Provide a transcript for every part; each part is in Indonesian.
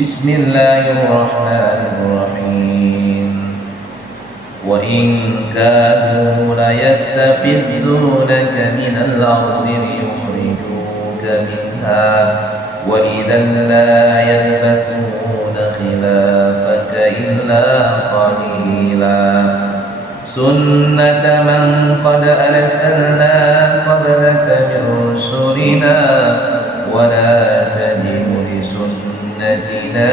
Bismillahirrahmanirrahim. Wa in kadu la yastafizunaka minal ardi yukhrijuka minha wa idan la yalbasuna khilafaka illa qalila sunnata man qad arsalna qablaka min rusulina wa la tajidu li sunnatina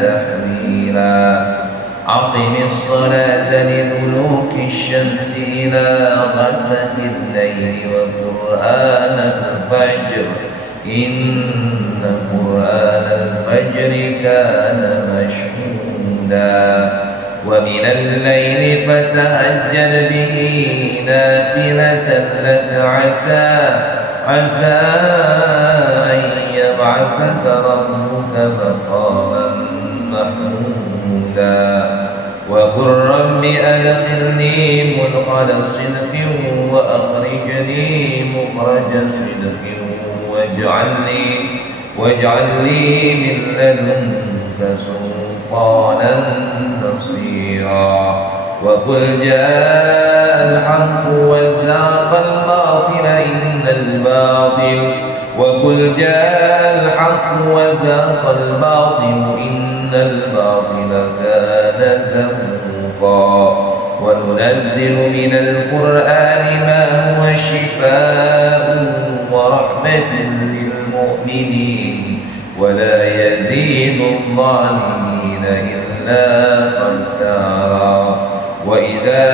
tahwila aqimis salata liduluki syamsi ila ghasaqil layli wa qur'anal fajr inna qur'anal fajri kana mashhuda wa minal layli fatahajjad bihi nafilatan laka asa an yab'athaka rabbuka maqaman mahmuda wa qur rabbi adkhilni mudkhala sidqin wa akhrijni mukhraja sidqin waj'alni min ladunka sultanan nasira wa qul ja'al haqqu wa zaqal batila innal batil wa qul ja'al haqqu wa zaqal batil innal batila kana zahuqa wa nunazzilu minal qur'ani ma huwa shifaa'un wa rahmatun lil mu'minin wa la yazidu adh-dhalimina illa khasara wa idza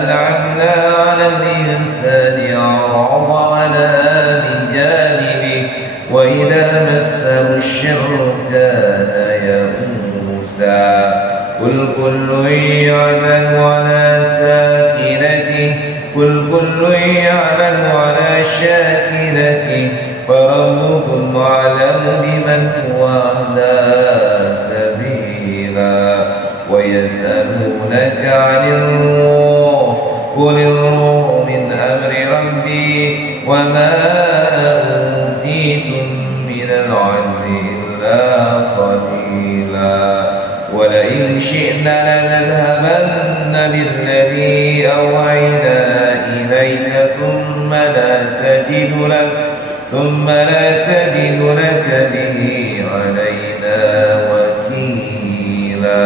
an'amna 'ala al-insani a'rada wa na'a min janibihi wa idza massahu ash-sharru kana ya'usa qul kullun ya'malu 'ala sakinatihi qul kullun ya'malu 'ala shakilatihi farabbukum a'lamu biman huwa ahda sabila wa yas'alunaka 'anir ruh qulir ruhu min amri rabbi wa ma utitum minal 'ilmi illa qalila wa la in syi'na lanadhhabanna billadhi awhayna ilayka thumma la tajidu laka bihi 'alaina wakila.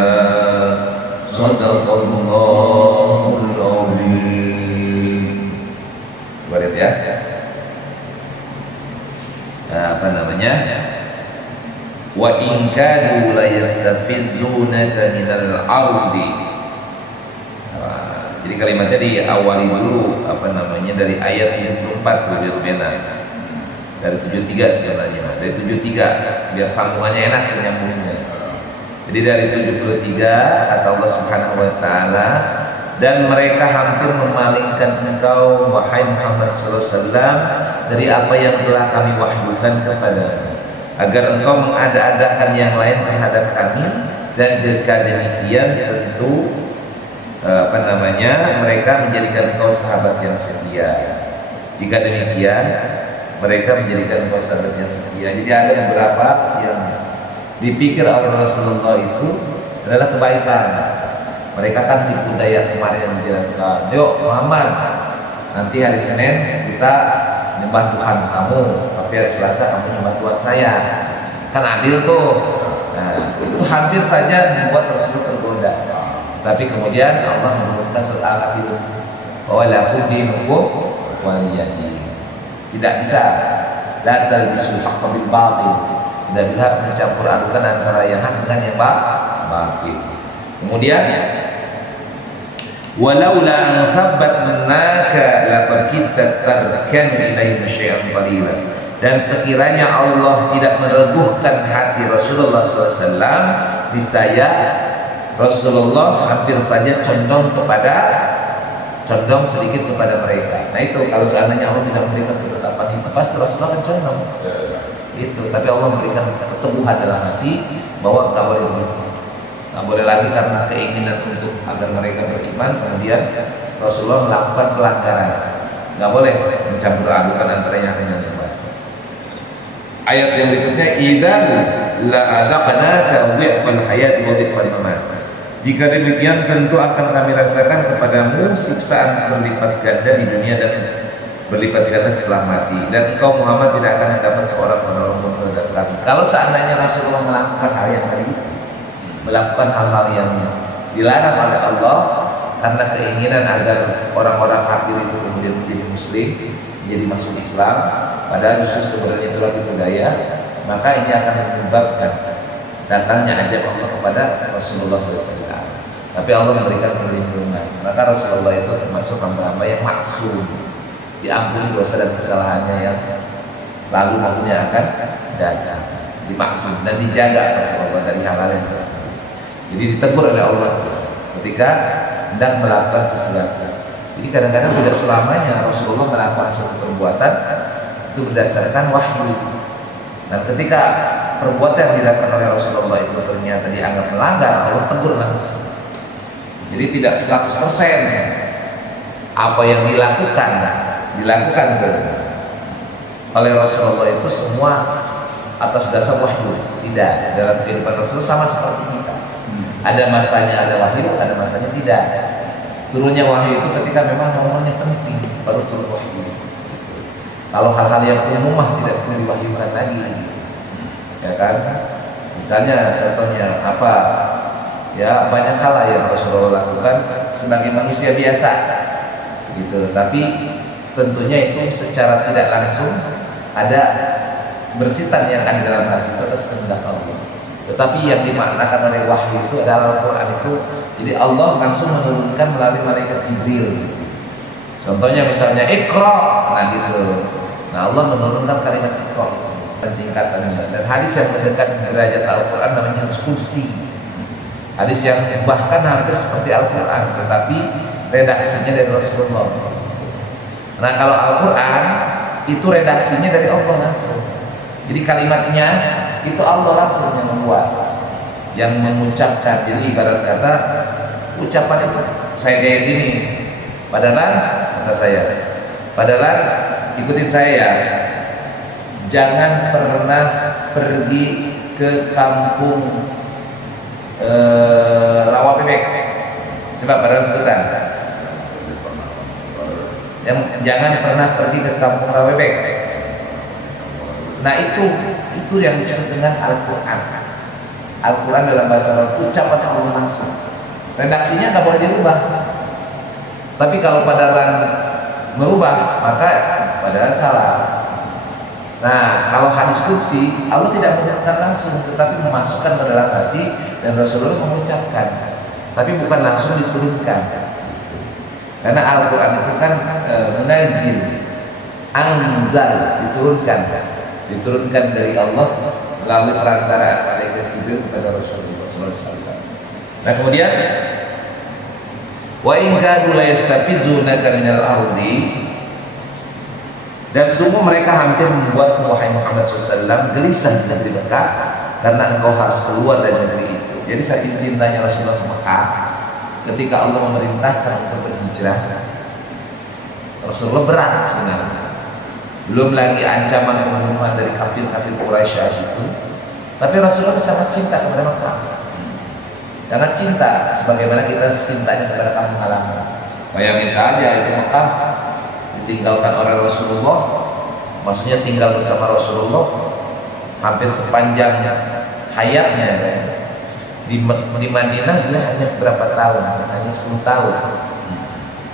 Shadaqallahul azim. Baik ya. Apa namanya? Wa in kadu la yastafizunaka minal ardi. Jadi kalimatnya diawali dulu dari ayat 74 lebih berbeda. Dari 73 sebenarnya. Dari 73 biar sambungannya enak nyambungnya. Jadi dari 73 kata Allah Subhanahu wa taala, dan mereka hampir memalingkan engkau wahai Muhammad sallallahu alaihi wasallam dari apa yang telah kami wahyukan kepadamu, agar engkau mengada-adakan yang lain terhadap kami, dan jika demikian tentu mereka menjadikan engkau sahabat yang setia. Jika demikian mereka menjadikan engkau sahabat yang setia. Jadi ada beberapa yang dipikir oleh Rasulullah itu adalah kebaikan. Mereka kan tipu daya kemarin yang dijelaskan. Yuk Muhammad, nanti hari Senin kita nyembah Tuhan kamu, tapi hari Selasa kamu nyembah Tuhan saya. Kan adil tuh. Nah, itu hampir saja membuat Rasulullah tergoda. Tapi kemudian Allah menurunkan surat Al-Kafirun bahwa lakum dinukum waliyadin. Tidak bisa. La talbisul haqqa bil batil. Tidak bisa mencampur adukan antara yang hak dengan yang batil. Kemudian walaula an thabbatnaka laqad kitta tarkan ilaihi syai'an qalila. Dan sekiranya Allah tidak mereguhkan hati Rasulullah SAW, niscaya Rasulullah hampir saja condong sedikit kepada mereka. Nah itu kalau seandainya Allah tidak memberikan ketetapan itu, pasti Rasulullah akan condong. Itu, tapi Allah memberikan keteguhan dalam hati bahwa nggak boleh begitu, nggak boleh lagi karena keinginan untuk agar mereka beriman kemudian Rasulullah melakukan pelanggaran. Nggak boleh mencampur adukan antara yang dengan yang baik. Ayat yang berikutnya, idzan la adzaqnaka dhi'fal hayati wa dhi'fal mamat. Jika demikian tentu akan kami rasakan kepadamu siksaan berlipat ganda di dunia dan berlipat ganda setelah mati, dan engkau Muhammad tidak akan dapat seorang penolong terhadap kami. Kalau seandainya Rasulullah melakukan hal yang tadi, melakukan hal-hal yang dilarang oleh Allah karena keinginan agar orang-orang kafir itu kemudian menjadi muslim, menjadi masuk Islam, padahal justru sebenarnya itulah tipu daya, maka ini akan menyebabkan datangnya ajab Allah kepada Rasulullah SAW. Tapi Allah memberikan perlindungan, maka Rasulullah itu termasuk hamba-hamba yang maksum, diampuni dosa dan kesalahannya yang lalu maupun yang akan datang, dimaksud dan dijaga Rasulullah dari hal-hal yang tersebut. Jadi ditegur oleh Allah ketika hendak melakukan sesuatu. Jadi kadang-kadang tidak selamanya Rasulullah melakukan suatu perbuatan itu berdasarkan wahyu. Dan ketika perbuatan yang dilakukan oleh Rasulullah itu ternyata dianggap melanggar, Allah tegur langsung. Jadi tidak 100% apa yang dilakukan oleh Rasulullah itu semua atas dasar wahyu. Tidak, dalam kehidupan Rasulullah sama seperti kita. Ada masanya ada wahyu, ada masanya tidak. Turunnya wahyu itu ketika memang momennya penting, baru turun wahyu. Kalau hal-hal yang umumah tidak perlu diwahyukan lagi, ya kan? Misalnya contohnya apa? Ya banyak hal yang Rasulullah lakukan sebagai manusia biasa, gitu. Tapi tentunya itu secara tidak langsung ada bersitan yang ada dalam hati itu atas kehendak Allah. Tetapi yang dimaknakan oleh wahyu itu adalah Al-Quran itu. Jadi Allah langsung menurunkan melalui malaikat Jibril. Contohnya misalnya Iqra, nah gitu. Nah Allah menurunkan kalimat Iqra dan tingkatannya. Dan hadis yang mendekat derajat Al-Quran namanya kursi. Hadis yang bahkan hampir seperti Al-Quran, tetapi redaksinya dari Rasulullah. Nah kalau Al-Quran itu redaksinya dari Allah langsung. Jadi kalimatnya itu Allah langsung yang membuat, yang mengucapkan. Jadi ibarat kata ucapan itu saya kayak gini, padahal kata saya, padahal ikutin saya, jangan pernah pergi ke kampung Rawa Bebek. Coba padahal sebutan. Jangan pernah pergi ke kampung Rawa Bebek. Nah itu yang disebut dengan Al-Quran. Al-Quran dalam bahasa Arab ucapan Allah langsung. Redaksinya nggak boleh dirubah. Tapi kalau padahal merubah, maka padahal salah. Nah kalau hadis kursi Allah tidak mengucapkan langsung, tetapi memasukkan ke dalam hati dan Rasulullah mengucapkan, tapi bukan langsung diturunkan. Karena Al-Quran itu kan munazil, anzal, diturunkan dari Allah melalui perantara malaikat Jibril kepada Rasulullah SAW. Nah kemudian wa in kadu la yastafizunaka minal ardi, dan semua mereka hampir membuat wahai Muhammad SAW gelisah di negeri Mekah karena engkau harus keluar dari negeri itu. Jadi saking cintanya Rasulullah ke Mekah, ketika Allah memerintahkan untuk berhijrah, Rasulullah berat sebenarnya. Belum lagi ancaman pembunuhan dari kafir-kafir Quraisy itu, tapi Rasulullah sangat cinta kepada Mekah. Karena cinta sebagaimana kita cintanya kepada kampung halaman. Bayangin saja itu Mekah ditinggalkan oleh Rasulullah, maksudnya tinggal bersama Rasulullah hampir sepanjang hayatnya. Di Madinah dia hanya berapa tahun? Hanya 10 tahun.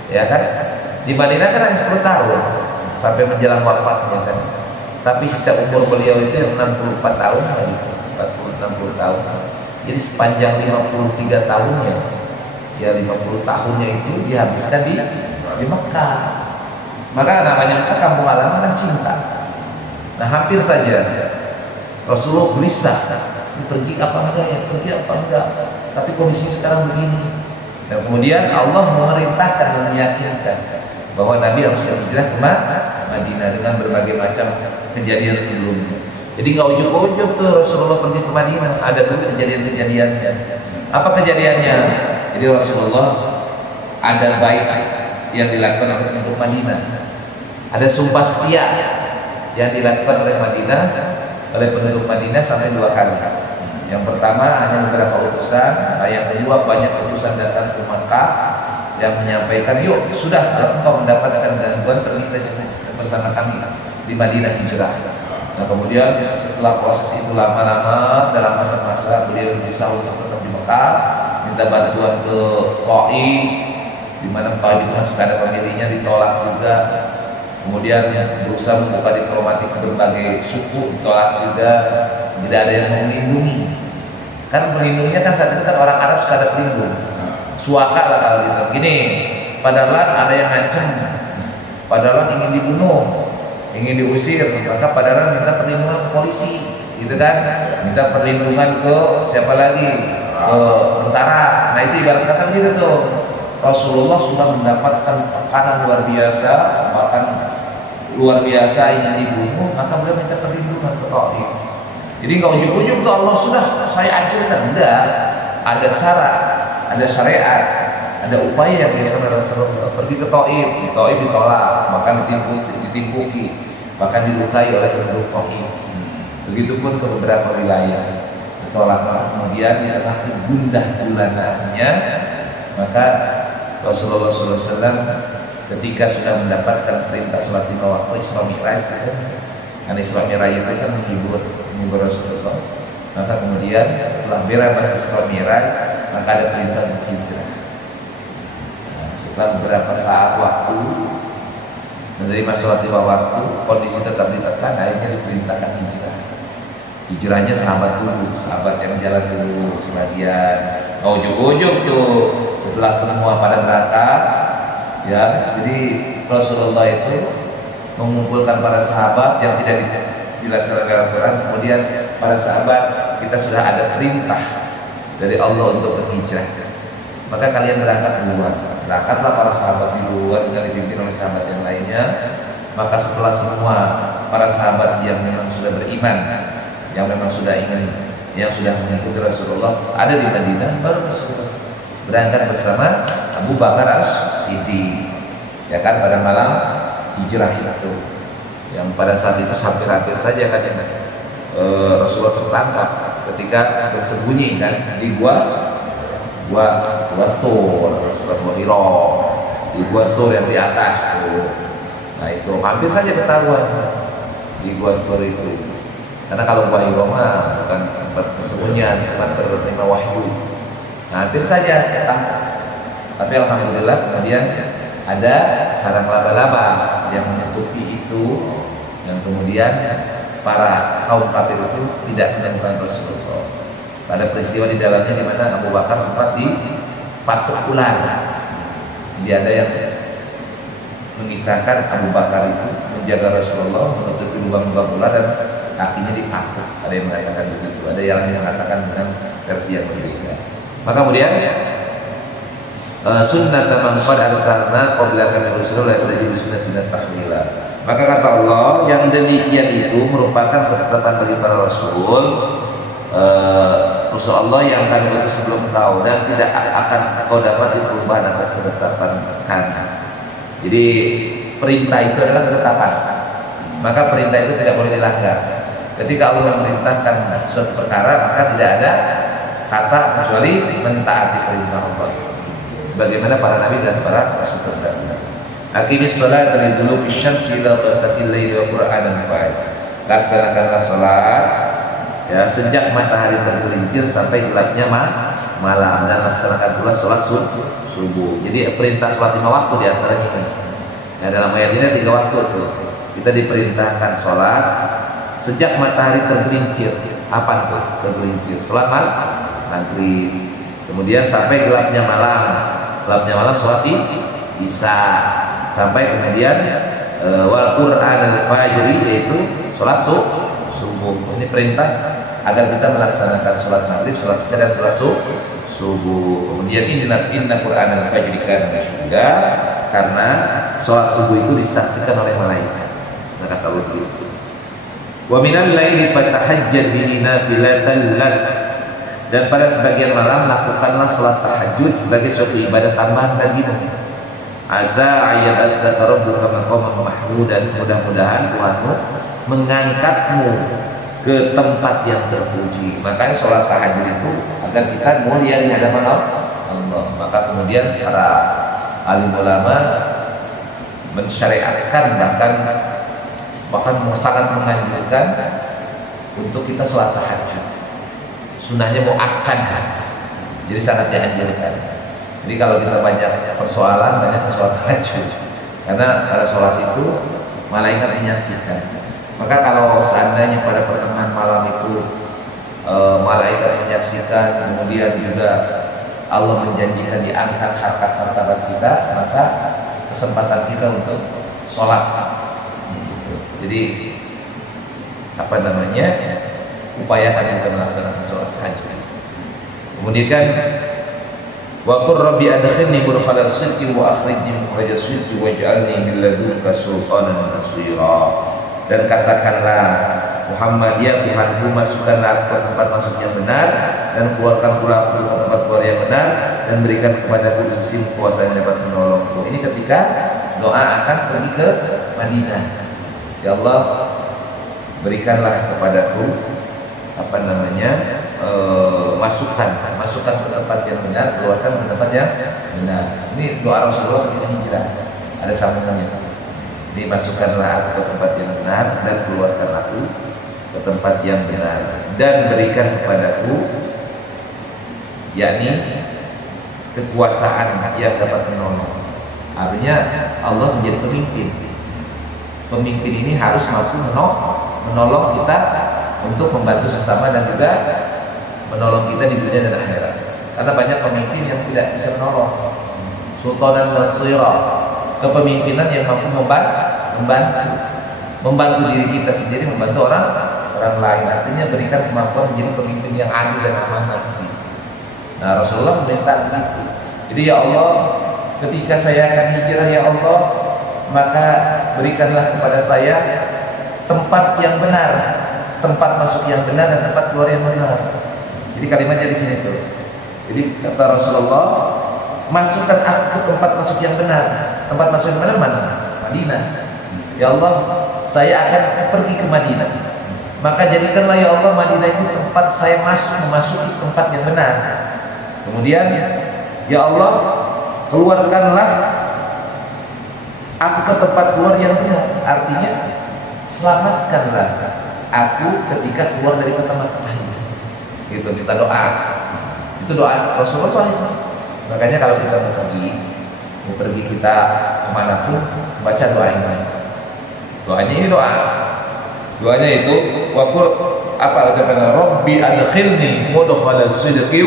Ya kan? Di Madinah kan hanya 10 tahun sampai menjelang wafatnya kan. Tapi sisa umur beliau itu 64 tahun lagi, 40-60 tahun. Jadi sepanjang 53 tahunnya, ya 50 tahunnya itu dihabiskan di Mekah. Maka namanya Mekah kampung halaman kan cinta. Nah hampir saja Rasulullah gelisah, pergi apa enggak ya, pergi apa enggak. Tapi kondisi sekarang begini. Dan kemudian Allah memerintahkan dan meyakinkan bahwa Nabi harus berhijrah ke Madinah dengan berbagai macam kejadian sebelumnya. Jadi nggak ujuk-ujuk tuh Rasulullah pergi ke Madinah, ada dulu kejadian-kejadiannya. Apa kejadiannya? Jadi Rasulullah ada bait yang dilakukan oleh penduduk Madinah, ada sumpah setia yang dilakukan oleh Madinah oleh penduduk Madinah sampai 2 kali. Yang pertama hanya beberapa utusan, nah yang kedua banyak utusan datang ke Makkah yang menyampaikan, yuk sudah kalau engkau mendapatkan gangguan pergi saja bersama kami di Madinah hijrah. Nah kemudian setelah proses itu lama-lama dalam masa-masa beliau berusaha untuk tetap di Mekah, minta bantuan ke Taif, di mana Taif itu masih ada pemilihnya, ditolak juga. Kemudian berusaha membuka diplomatik ke berbagai suku, ditolak juga, tidak ada yang mau melindungi. Kan melindunginya kan saat itu kan orang Arab suka ada pelindung, suaka lah kalau gitu. Gini, padahal ada yang ngancam, padahal ingin dibunuh, ingin diusir, maka padahal minta perlindungan ke polisi, gitu kan? Minta perlindungan ke siapa lagi? Ke tentara. Nah itu ibarat kata begitu tuh. Rasulullah sudah mendapatkan tekanan luar biasa, bahkan luar biasa ingin dibunuh, maka beliau minta perlindungan ke Taif. Jadi nggak ujuk-ujuk tuh Allah sudah saya ajarkan, enggak. Ada cara, ada syariat, ada upaya yang dilakukan Rasulullah. Pergi ke Taif, di Taif ditolak, bahkan ditimpuki, bahkan dilukai oleh penduduk Taif. Begitupun ke beberapa wilayah ditolak. Kemudian di tengah gundah gulananya, maka Rasulullah SAW ketika sudah mendapatkan perintah sholat 5 waktu Isra Mi'raj, kan Isra Mi'raj itu kan menghibur Rasulullah. Maka kemudian setelah beres Isra Mi'raj, maka ada perintah untuk hijrah. Nah, setelah beberapa saat waktu menerima sholat 5 waktu, kondisi tetap ditekan, akhirnya diperintahkan hijrah. Hijrahnya sahabat dulu, sahabat yang jalan dulu sebagian. Oh ujuk-ujuk tuh setelah semua pada berangkat, ya. Jadi Rasulullah itu mengumpulkan para sahabat yang tidak dijelaskan dalam Quran. Kemudian para sahabat, kita sudah ada perintah dari Allah untuk berhijrah. Maka kalian berangkat duluan. Berangkatlah para sahabat di luar dengan dipimpin oleh sahabat yang lainnya. Maka setelah semua para sahabat yang memang sudah beriman, yang memang sudah ingin, yang sudah mengikuti Rasulullah ada di Madinah, baru Rasulullah berangkat bersama Abu Bakar As-Siddiq, ya kan, pada malam hijrah itu, yang pada saat itu hampir-hampir saja kan Rasulullah tertangkap ketika bersembunyi kan di gua Sur, gua Hira, di gua Sur yang di atas tuh. Nah itu hampir saja ketahuan di gua Sur itu. Karena kalau gua Hira mah bukan tempat persembunyian, tempat penerima wahyu. Nah, hampir saja ketangkap. Tapi alhamdulillah kemudian ada sarang laba-laba yang menutupi itu, yang kemudian para kaum kafir itu tidak menemukan Rasulullah. Ada peristiwa di dalamnya di mana Abu Bakar sempat dipatuk ular. Jadi ada yang memisahkan Abu Bakar itu menjaga Rasulullah, menutupi lubang-lubang ular dan kakinya dipatuk. Ada yang mengatakan begitu, ada yang mengatakan dengan versi yang berbeda. Maka kemudian sunnah man qad arsalna qablaka min rusulina la tajid sunnah tahwila. Maka kata Allah, yang demikian itu merupakan ketetapan bagi para rasul, rasul Allah yang kami utus sebelum kau, dan tidak akan kau dapat perubahan atas ketetapan kami. Jadi perintah itu adalah ketetapan, maka perintah itu tidak boleh dilanggar. Ketika Allah memerintahkan suatu perkara, maka tidak ada kata kecuali mentaati perintah Allah, sebagaimana para nabi dan para rasul terdahulu. Aqimis shalat dari dulu bisyamsi ila ghasaqil laili wa qur'anan fajr. Laksanakanlah salat ya sejak matahari tergelincir sampai gelapnya malam, dan laksanakan pula salat subuh. Jadi perintah salat 5 waktu di antaranya ini. Nah, dalam ayat ini 3 waktu tuh. Kita diperintahkan salat sejak matahari tergelincir. Apa tuh tergelincir? Salat maghrib. Kemudian sampai gelapnya malam. Gelapnya malam salat isya. Sampai kemudian wal Qur'an al-fajri, yaitu salat subuh. Ini perintah agar kita melaksanakan salat maghrib, salat isya dan salat subuh. Kemudian inna Qur'an al-fajri kana mashhuda, karena salat subuh itu disaksikan oleh malaikat. Maka kata Allah begitu. Wa minal laili fatahajjad bihi nafilatan lak, dan pada sebagian malam lakukanlah salat tahajud sebagai suatu ibadah tambahan bagimu. Asa ayyabasaka rabbuka maqaman mahmuda, mudah-mudahan Tuhanmu mengangkatmu ke tempat yang terpuji. Makanya sholat tahajud itu agar kita mulia di hadapan Allah. Maka kemudian para alim ulama mensyariatkan bahkan sangat menganjurkan untuk kita sholat tahajud. Sunnahnya muakkad, jadi sangat dianjurkan. Jadi kalau kita banyak persoalan, banyak sholat tahajud, karena pada sholat itu malaikat menyaksikan. Maka kalau seandainya pada pertengahan malam itu malaikat menyaksikan, kemudian juga Allah menjanjikan diangkat harkat martabat kita, maka kesempatan kita untuk sholat. Jadi upayakan kita melaksanakan sholat tahajud. Kemudian wa qur rabbi adkhilni mudkhala sidqin wa akhrijni mukhraja sidqin waj'alni min ladunka sultanan nasira. Dan katakanlah, Muhammad, ya Tuhanku, masukkanlah ke tempat masuk yang benar dan keluarkan pula aku ke tempat keluar yang benar, dan berikan kepadaku di sisimu kuasa yang dapat menolongku. Ini ketika doa akan pergi ke Madinah. Ya Allah, berikanlah kepadaku masukkan ke tempat yang benar, keluarkan ke tempat yang benar. Ini doa Rasulullah ketika hijrah, ada sama-sama. Ini masukkanlah aku ke tempat yang benar dan keluarkan aku ke tempat yang benar, dan berikan kepadaku yakni kekuasaan yang dapat menolong. Artinya Allah menjadi pemimpin. Pemimpin ini harus mampu menolong kita untuk membantu sesama dan juga menolong kita di dunia dan akhirat. Karena banyak pemimpin yang tidak bisa menolong. Sultanan Nasira, kepemimpinan yang mampu membantu diri kita sendiri, membantu orang lain. Artinya berikan kemampuan menjadi pemimpin yang adil dan amanah. Nah, Rasulullah meminta itu. Jadi ya Allah, ketika saya akan hijrah, ya Allah, maka berikanlah kepada saya tempat yang benar, tempat masuk yang benar dan tempat keluar yang benar. Jadi kalimatnya di sini tuh. Jadi kata Rasulullah, masukkan aku ke tempat masuk yang benar. Tempat masuk yang benar mana? Madinah. Ya Allah, saya akan pergi ke Madinah. Maka jadikanlah ya Allah Madinah itu tempat saya memasuki tempat yang benar. Kemudian ya Allah, keluarkanlah aku ke tempat keluar yang benar. Artinya selamatkanlah aku ketika keluar dari kota Makkah. Gitu, kita doa. Itu doa Rasulullah itu. Makanya kalau kita mau pergi kita kemanapun, baca doa ini. Doanya ini doanya itu ucapan Rabbi adkhilni mudkhala sidqi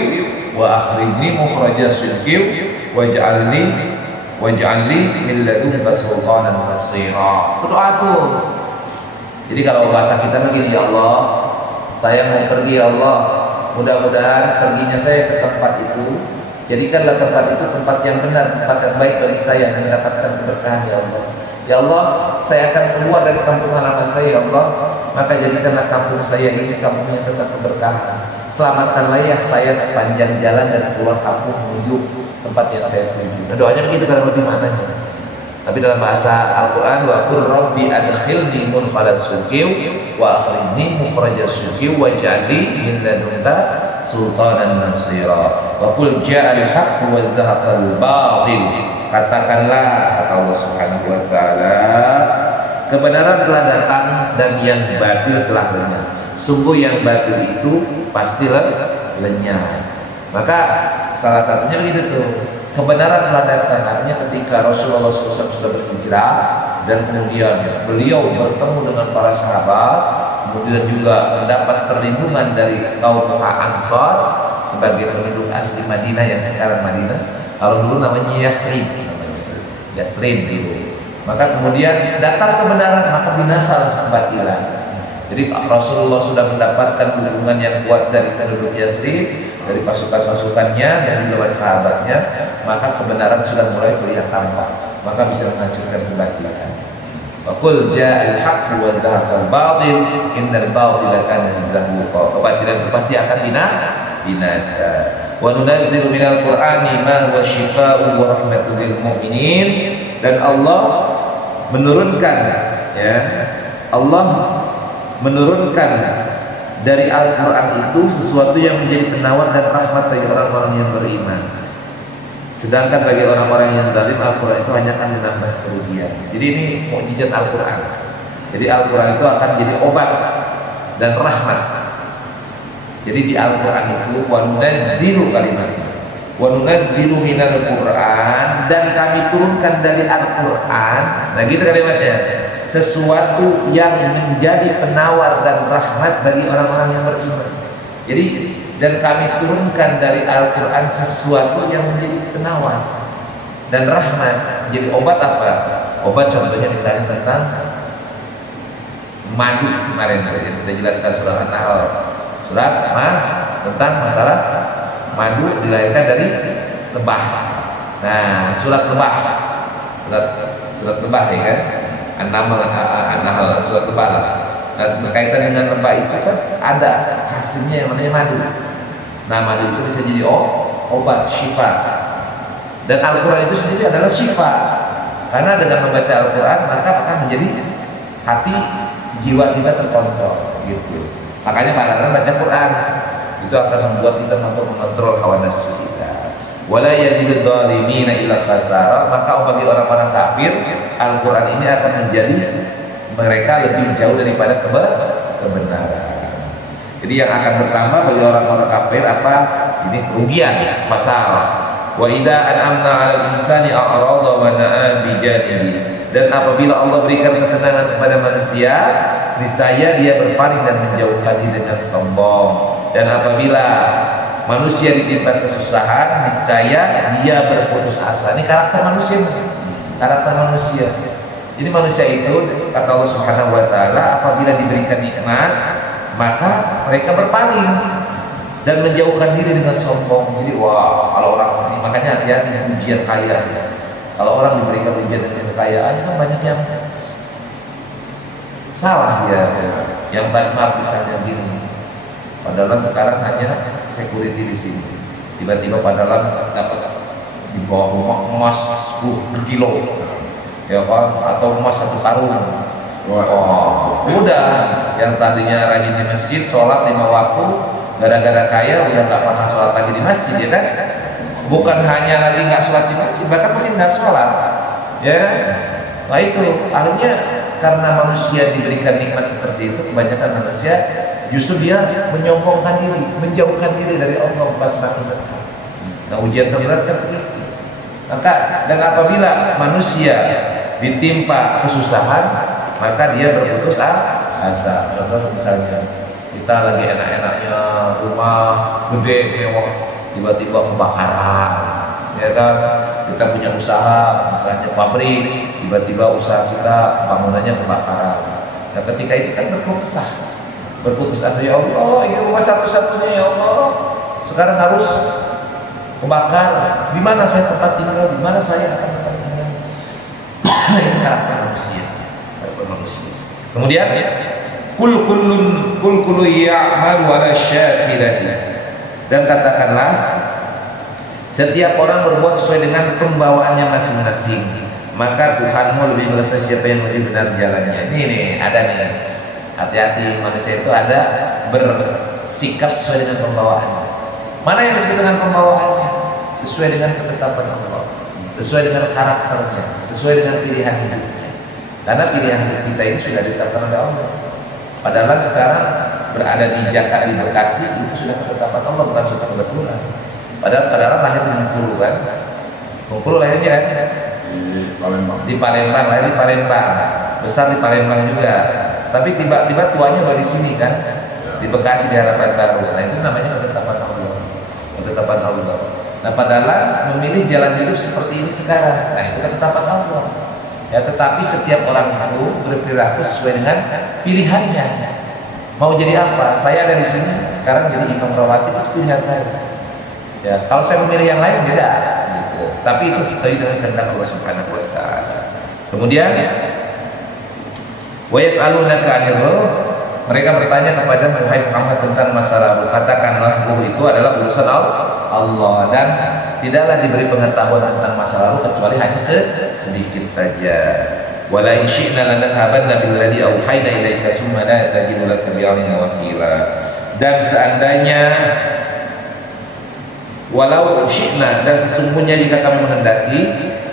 wa akhrijni mukhraja sidqi waj'alni min ladunka sultanan nasira. Itu doa tuh. Jadi kalau bahasa kita begini, ya Allah, saya mau pergi ya Allah, mudah-mudahan perginya saya ke tempat itu, jadikanlah tempat itu tempat yang benar, tempat yang baik bagi saya, mendapatkan keberkahan ya Allah. Ya Allah, saya akan keluar dari kampung halaman saya ya Allah, maka jadikanlah kampung saya ini kampung yang tetap keberkahan. Selamatkanlah ya saya sepanjang jalan dari keluar kampung menuju tempat yang saya tuju. Nah, doanya begitu karena lebih maknanya. Tapi dalam bahasa Al-Quran, wa qur rabbi adkhilni mudkhala sidqi wa akhrijni mukhraja sidqi waj'alni min ladunka sultanan nasira. Wa qul ja'al haqqu wa zahaqal batil. Katakanlah, kata Allah Subhanahu wa taala, kebenaran telah datang dan yang batil telah lenyap. Sungguh yang batil itu pastilah lenyap. Maka salah satunya begitu tuh. Kebenaran telah datang, artinya ketika Rasulullah SAW sudah berhijrah dan kemudian beliau bertemu dengan para sahabat, kemudian juga mendapat perlindungan dari kaum Ansar sebagai penduduk asli Madinah yang sekarang Madinah. Kalau dulu namanya Yasrib gitu. Maka kemudian datang kebenaran, maka binasa kebatilan. Jadi Rasulullah sudah mendapatkan dukungan yang kuat dari penduduk Yasrib, dari pasukan-pasukannya dan juga dari sahabatnya, maka kebenaran sudah mulai terlihat tampak, maka bisa menghancurkan kebatilan. Wa qul ja'al haqqu wa zahaqal batil innal batila kana zahuqa. Kebatilan itu pasti akan binasa. Wa nunazzilu minal qur'ani ma huwa syifaa'un wa rahmatun lil mu'minin. Dan Allah menurunkan dari Al-Quran itu sesuatu yang menjadi penawar dan rahmat bagi orang-orang yang beriman. Sedangkan bagi orang-orang yang zalim, Al-Quran itu hanya akan menambah kerugian. Jadi ini mukjizat Al-Quran. Jadi Al-Quran itu akan jadi obat dan rahmat. Jadi di Al-Quran itu wanunazzilu kalimat wanunazzilu minal Quran, dan kami turunkan dari Al-Quran. Nah gitu kalimatnya, sesuatu yang menjadi penawar dan rahmat bagi orang-orang yang beriman. Jadi dan kami turunkan dari Al-Quran sesuatu yang menjadi penawar dan rahmat. Jadi obat apa? Obat contohnya misalnya tentang madu kemarin yang kita jelaskan surat An-Nahl, tentang masalah madu dilahirkan dari lebah. Nah, surat lebah ya kan? An-Nahl surat lebah lah. Nah, berkaitan dengan lebah itu kan ada hasilnya yang namanya madu. Nah, madu itu bisa jadi obat, syifa. Dan Al-Quran itu sendiri adalah syifa. Karena dengan membaca Al-Quran maka akan menjadi hati jiwa kita terkontrol gitu. Makanya pada baca Quran itu akan membuat kita untuk mengontrol hawa nafsu kita. Wala yazidud dhalimina illa khasara. Maka bagi orang-orang kafir, Al-Quran ini akan menjadi mereka lebih jauh daripada kebenaran. Jadi yang akan bertambah bagi orang-orang kafir apa? Ini kerugian, khasara. Wa idza an'amna 'alal insani a'rada wa na'a bi janibi. Dan apabila Allah berikan kesenangan kepada manusia, niscaya dia berpaling dan menjauhkan diri dengan sombong. Dan apabila manusia ditimpa kesusahan, niscaya dia berputus asa. Ini karakter manusia, karakter manusia. Jadi manusia itu kata Allah Subhanahu wa taala, apabila diberikan nikmat, maka mereka berpaling dan menjauhkan diri dengan sombong. Jadi wah, kalau orang ini, makanya hati-hati ujian kaya. Kalau orang diberikan ujian dengan kekayaan kan banyak yang salah dia. Yang tadi misalnya gini, padahal sekarang hanya security di sini. Tiba-tiba padahal dapat di bawah rumah emas 10 kilo, ya kan? Atau emas 1 karung. Oh, udah. Yang tadinya rajin di masjid, sholat 5 waktu, gara-gara kaya udah nggak pernah sholat lagi di masjid, ya kan? Bukan hanya lagi nggak sholat di masjid, bahkan mungkin nggak sholat, ya kan? Nah itu akhirnya karena manusia diberikan nikmat seperti itu, kebanyakan manusia justru dia menyombongkan diri, menjauhkan diri dari Allah, bukan semakin dekat. Nah ujian terberat kan begitu. Maka dan apabila manusia ditimpa kesusahan, maka dia berputus asa. Contoh misalnya kita lagi enak-enaknya rumah gede mewah, tiba-tiba kebakaran, ya kan? Kita punya usaha, misalnya pabrik, tiba-tiba usaha kita bangunannya kebakaran. Nah ketika itu kan berputus asa, ya Allah, ini rumah satu-satunya ya Allah, sekarang harus kebakar. Di mana saya tempat tinggal? Di mana saya akan tempat tinggal? Ini karakter manusia. Kemudian kul kullu ya'malu ala syakilati. Dan katakanlah setiap orang berbuat sesuai dengan pembawaannya masing-masing, maka Tuhanmu lebih mengetahui siapa yang lebih benar jalannya. Ini ada nih, hati-hati, manusia itu ada bersikap sesuai dengan pembawaannya. Mana yang disebut dengan pembawaannya? Sesuai dengan ketetapan Allah, sesuai dengan karakternya, sesuai dengan pilihan hidupnya. Karena pilihan hidup kita ini sudah ditetapkan oleh Allah. Padahal sekarang berada di Jakarta, di Bekasi, itu sudah ketetapan Allah, bukan suatu kebetulan. Padahal lahir di Bengkulu kan, Bengkulu lahirnya kan di Palembang, lahir di Palembang, besar di Palembang juga. Tapi tiba-tiba tuanya udah di sini kan, di Bekasi, di Harapan Baru. Nah itu namanya ketetapan Allah, ketetapan Allah. Nah padahal memilih jalan hidup seperti ini sekarang, nah itu ketetapan Allah. Ya, tetapi setiap orang itu berperilaku sesuai dengan pilihannya. Mau jadi apa? Saya ada di sini sekarang jadi imam rawatib, itu pilihan saya. Ya, kalau saya memilih yang lain beda. Gitu. Tapi itu sesuai dengan kehendak Allah Subhanahu Wa Taala. Kemudian, wa yas'alunaka 'anil ruh. Mereka bertanya kepada Muhammad tentang masa lalu. Katakanlah ruh itu adalah urusan Allah dan tidaklah diberi pengetahuan tentang masa lalu kecuali hanya sedikit saja. Wala in syi'na lanadhabanna billadzi auhayna ilaika tsumma la tajidu laka bi'alaina wakila. Dan seandainya walau syi'na, dan sesungguhnya jika kami menghendaki,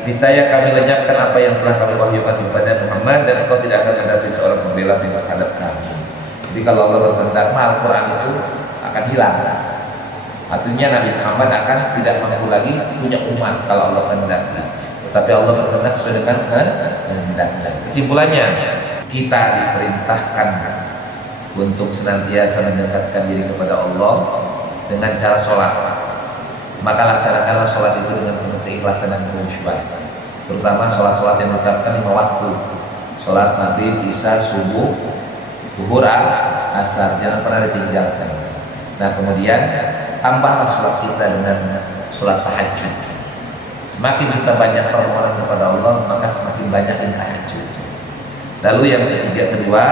niscaya kami lenyapkan apa yang telah kami wahyukan kepada Muhammad, dan engkau tidak akan mendapat seorang pembela terhadap kami. Jadi kalau Allah berkehendak, Al-Quran itu akan hilang. Artinya Nabi Muhammad akan tidak mampu lagi punya umat kalau Allah kehendaki. Tapi Allah berkehendak sesuai dengan kehendaknya. Kesimpulannya, kita diperintahkan untuk senantiasa mendekatkan diri kepada Allah dengan cara sholat. Maka laksanakanlah sholat itu dengan penuh keikhlasan dan khusyuan. Terutama sholat-sholat yang ditetapkan 5 waktu. Sholat maghrib, isya, subuh, zuhur, asar, jangan pernah ditinggalkan. Nah kemudian tambahlah sholat kita dengan sholat tahajud. Semakin kita banyak permohonan kepada Allah, maka semakin banyak yang tahajud. Lalu yang kedua,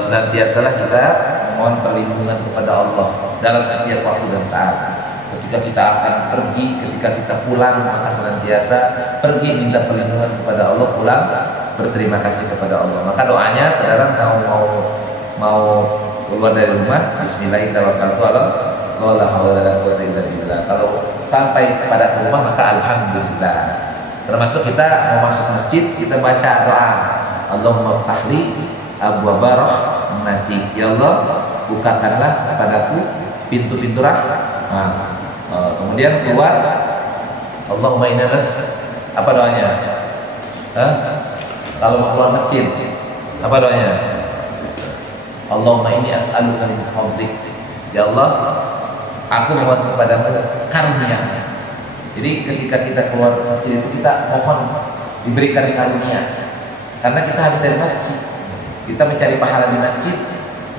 senantiasalah kita memohon perlindungan kepada Allah dalam setiap waktu dan saat. Ketika kita akan pergi, ketika kita pulang, maka senantiasa pergi minta perlindungan kepada Allah, pulang berterima kasih kepada Allah. Maka doanya terkadang kalau mau keluar dari rumah, bismillahirrahmanirrahim, la haula wala quwwata illa billah. Kalau sampai pada rumah maka alhamdulillah. Termasuk kita mau masuk masjid, kita baca doa, Allahumma ftahli abwaaba rahmatik. Ya Allah, bukakanlah kepadaku pintu-pintu rahmat. Kemudian keluar, Allahumma inna apa doanya? Kalau mau keluar masjid, apa doanya? Allahumma inni as'aluka min fadlik. Ya Allah, aku mohon kepadamu karunia. Jadi ketika kita keluar masjid itu kita mohon diberikan karunia. Karena kita habis dari masjid, kita mencari pahala di masjid,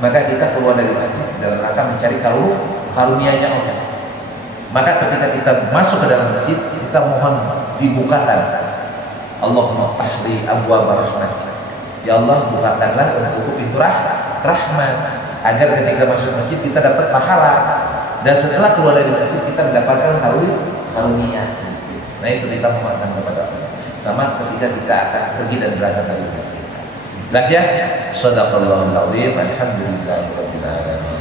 maka kita keluar dari masjid dalam rangka mencari karunia-Nya Allah. Maka ketika kita masuk ke dalam masjid, kita mohon dibukakan, Allahumma ftahli abwaaba rahmat. Ya Allah, bukakanlah untukku pintu rahmat, agar ketika masuk masjid kita dapat pahala, dan setelah keluar dari masjid kita mendapatkan karunia. Nah itu kita memohonkan kepada Allah. Sama ketika kita akan pergi dan berangkat dari rumah kita. Jelas ya? Shadaqallahul azim. Alhamdulillahirabbil alamin.